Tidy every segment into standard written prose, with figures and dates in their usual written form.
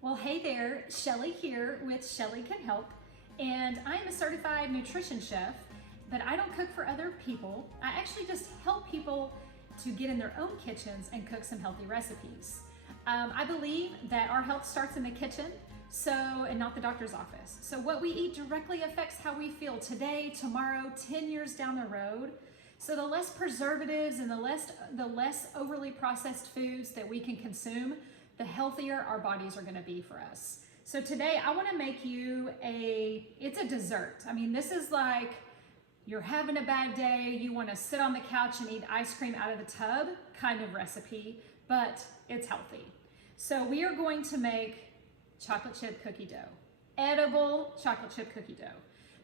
Well, hey there, Shelly here with Shelly Can Help, and I'm a certified nutrition chef, but I don't cook for other people. I actually just help people to get in their own kitchens and cook some healthy recipes. I believe that our health starts in the kitchen, and not the doctor's office. So what we eat directly affects how we feel today, tomorrow, 10 years down the road. So the less preservatives and the less overly processed foods that we can consume, the healthier our bodies are gonna be for us. So today I wanna make you it's a dessert. I mean, this is like you're having a bad day, you wanna sit on the couch and eat ice cream out of the tub kind of recipe, but it's healthy. So we are going to make chocolate chip cookie dough, edible chocolate chip cookie dough.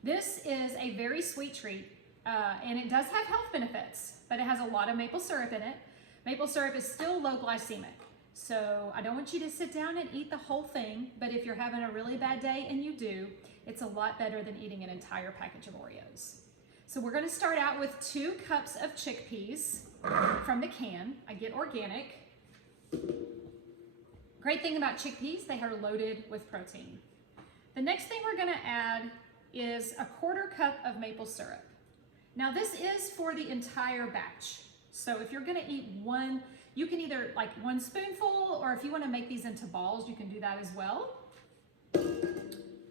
This is a very sweet treat, and it does have health benefits, but it has a lot of maple syrup in it. Maple syrup is still low glycemic. So I don't want you to sit down and eat the whole thing, but if you're having a really bad day, and you do, it's a lot better than eating an entire package of Oreos. So we're gonna start out with 2 cups of chickpeas from the can. I get organic. Great thing about chickpeas, they are loaded with protein. The next thing we're gonna add is a 1/4 cup of maple syrup. Now this is for the entire batch. So if you're gonna eat one, you can either like 1 spoonful, or if you wanna make these into balls, you can do that as well.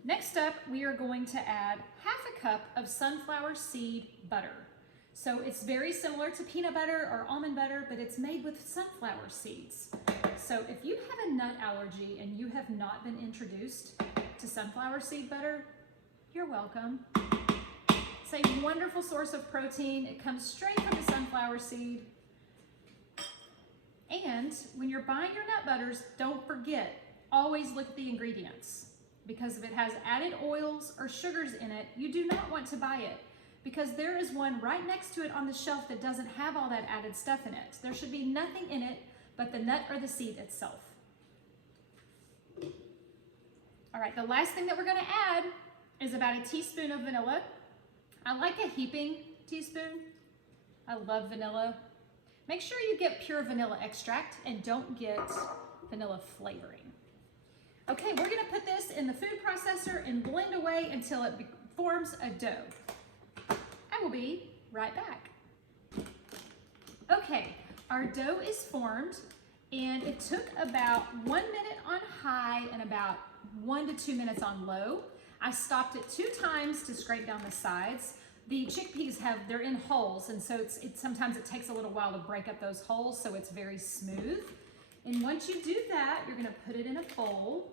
Next up, we are going to add 1/2 cup of sunflower seed butter. So it's very similar to peanut butter or almond butter, but it's made with sunflower seeds. So if you have a nut allergy and you have not been introduced to sunflower seed butter, you're welcome. It's a wonderful source of protein. It comes straight from the sunflower seed. And when you're buying your nut butters, don't forget, always look at the ingredients, because if it has added oils or sugars in it, you do not want to buy it, because there is one right next to it on the shelf that doesn't have all that added stuff in it. There should be nothing in it but the nut or the seed itself. All right, the last thing that we're gonna add is about a teaspoon of vanilla. I like a heaping teaspoon. I love vanilla. Make sure you get pure vanilla extract and don't get vanilla flavoring. Okay, we're gonna put this in the food processor and blend away until it forms a dough. I will be right back. Okay, our dough is formed, and it took about 1 minute on high and about 1 to 2 minutes on low. I stopped it 2 times to scrape down the sides. The chickpeas they're in holes, and so sometimes it takes a little while to break up those holes, so it's very smooth. And once you do that, you're gonna put it in a bowl.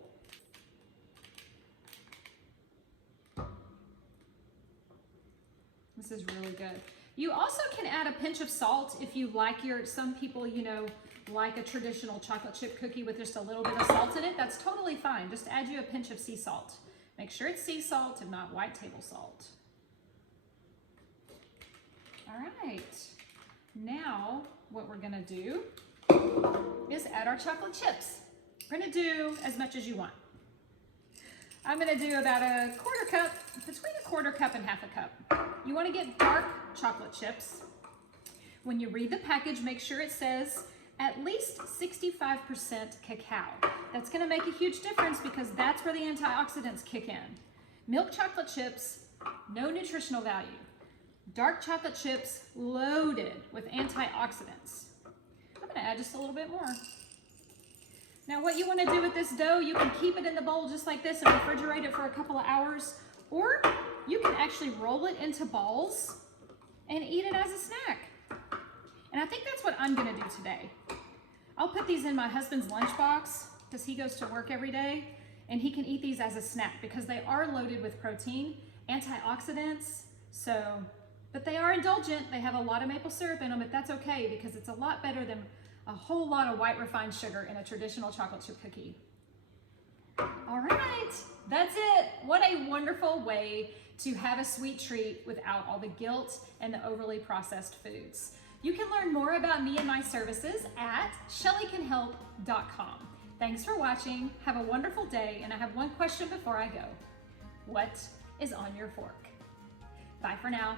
This is really good. You also can add a pinch of salt if you like some people, like a traditional chocolate chip cookie with just a little bit of salt in it. That's totally fine. Just add you a pinch of sea salt. Make sure it's sea salt and not white table salt. All right, now what we're gonna do is add our chocolate chips. We're gonna do as much as you want. I'm gonna do about a 1/4 cup, between a 1/4 cup and 1/2 cup. You wanna get dark chocolate chips. When you read the package, make sure it says at least 65% cacao. That's gonna make a huge difference because that's where the antioxidants kick in. Milk chocolate chips, no nutritional value. Dark chocolate chips loaded with antioxidants. I'm gonna add just a little bit more. Now what you wanna do with this dough, you can keep it in the bowl just like this and refrigerate it for a couple of hours, or you can actually roll it into balls and eat it as a snack. And I think that's what I'm gonna do today. I'll put these in my husband's lunchbox because he goes to work every day, and he can eat these as a snack because they are loaded with protein, antioxidants, but they are indulgent. They have a lot of maple syrup in them, but that's okay because it's a lot better than a whole lot of white refined sugar in a traditional chocolate chip cookie. All right, that's it. What a wonderful way to have a sweet treat without all the guilt and the overly processed foods. You can learn more about me and my services at shellycanhelp.com. Thanks for watching. Have a wonderful day. And I have one question before I go. What is on your fork? Bye for now.